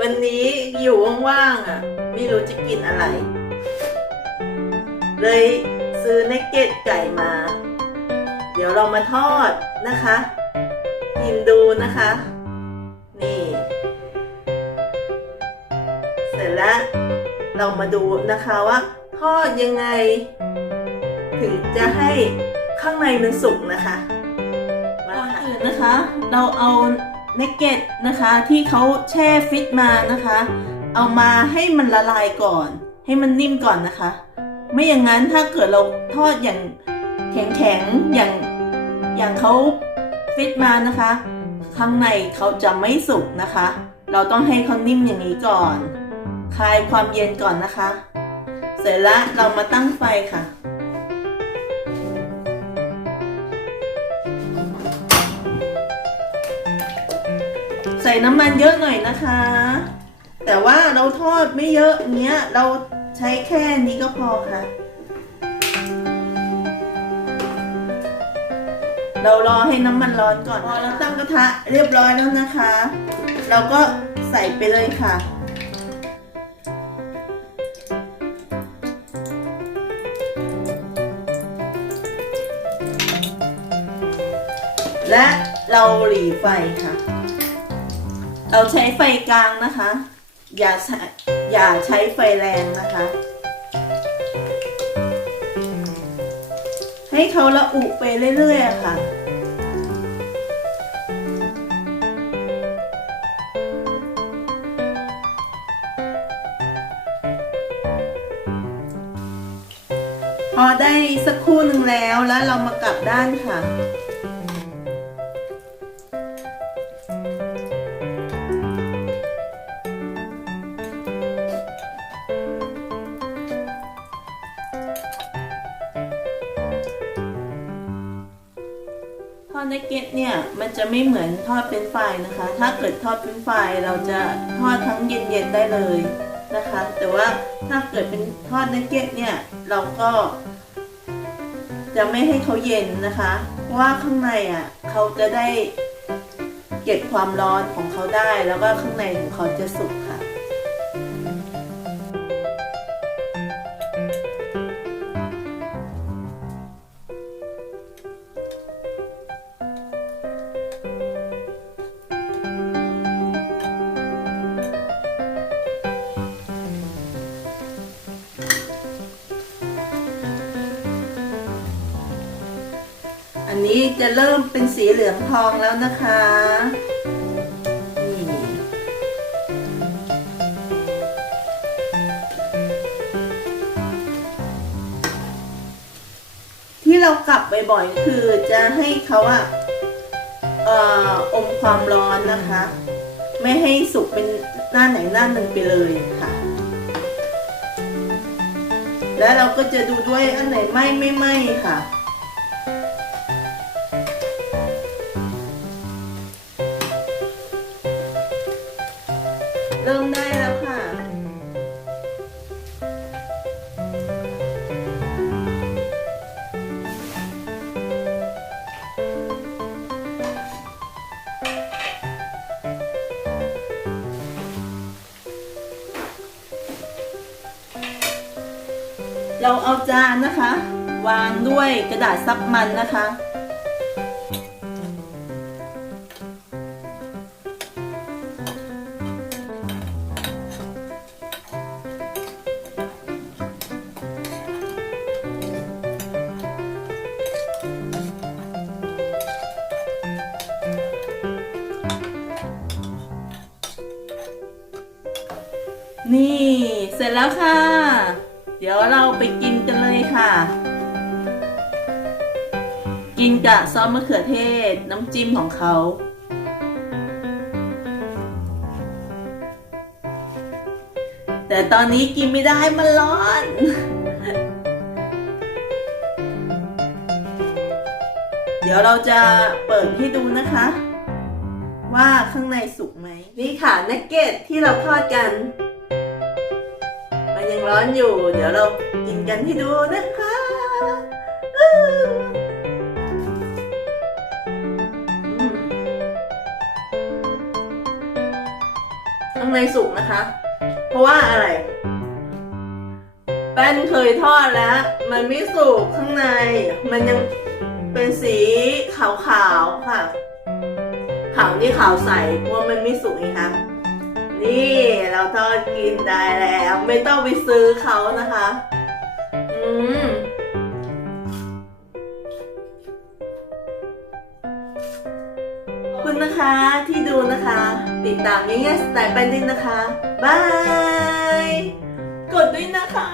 วันนี้อยู่ว่างๆอะ ไม่รู้จะกินอะไร เลยซื้อเนกเก็ตไก่มา เดี๋ยวเรามาทอดนะคะกินดูนะคะ นี่ เสร็จแล้วเรามาดูนะคะว่า ทอดยังไง ถึงจะให้ข้างในมันสุกนะคะก่อนอื่นนะคะ เราเอา เนกเก็ตนะคะที่เขาแช่ฟิตมานะคะ เอามาให้มันละลายก่อน ให้มันนิ่มก่อนนะคะ ไม่อย่างนั้นถ้าเกิดเราทอดอย่างแข็งๆอย่างอย่างเขาฟิตมานะคะ ข้างในเขาจะไม่สุกนะคะ เราต้องให้เขานิ่มอย่างนี้ก่อน คลายความเย็นก่อนนะคะ เสร็จแล้วเรามาตั้งไฟค่ะ ใส่น้ำมันเยอะหน่อยนะคะ แต่ว่าเราทอดไม่เยอะเนี้ยเราใช้แค่นี้ก็พอค่ะ เรารอให้น้ำมันร้อนก่อนพอเราตั้งกระทะเรียบร้อยแล้วนะคะ เราก็ใส่ไปเลยค่ะและเราหลีไฟค่ะ เราใช้ไฟกลางนะคะ อย่าใช้อย่าใช้ไฟแรงนะคะ ให้เขาละอุไปเรื่อยๆค่ะพอได้สักครู่หนึ่งแล้วแล้วเรามากลับด้านค่ะ อดเนกเก็ตเนี่ยมันจะไม่เหมือนทอดเป็นไฟรายนะคะ ถ้าเกิดทอดเป็นไฟรายเราจะทอดทั้งเย็นๆได้เลยนะคะ แต่ว่าถ้าเกิดเป็นทอดเนกเก็ตเนี่ยเราก็ จะไม่ให้เขาเย็นนะคะ เพราะว่าข้างในอะเขาจะได้เก็บความร้อนของเขาได้ แล้วก็ข้างในของเขาจะสุกค่ะ นี้จะเริ่มเป็นสีเหลืองทองแล้วนะคะที่เรากลับบ่อยๆคือจะให้เขาอะเอ่ออมความร้อนนะคะ ไม่ให้สุกเป็นหน้าไหนหน้าหนึ่งไปเลยค่ะ แล้วเราก็จะดูด้วยอันไหนไหม้ไม่ไหม้ค่ะ ริ่มได้แล้วค่ะ เราเอาจานนะคะ วางด้วยกระดาษซับมันนะคะ นี่เสร็จแล้วค่ะ เดี๋ยวเราไปกินกันเลยค่ะ กินกับซอสมะเขือเทศน้ำจิ้มของเขาแต่ตอนนี้กินไม่ได้มันร้อน เดี๋ยวเราจะเปิดให้ดูนะคะ ว่าข้างในสุกไหม นี่ค่ะนักเก็ตที่เราทอดกันมัน ยังร้อนอยู่ เดี๋ยวเรากินกันให้ดูนะคะข้างในสุกนะคะ เพราะว่าอะไร แป้นเคยทอดแล้ว มันไม่สุกข้างใน มันยังเป็นสีขาวๆค่ะ ขาวนี่ขาวใสเพราะว่ามันไม่สุกไงคะ นี่เราทอดกินได้แล้ว ไม่ต้องไปซื้อเขานะคะ อืมคุณนะคะที่ดูนะคะ ติดตามง่งยๆสไตล์แปนดินนะคะ บาย กดด้วยนะคะ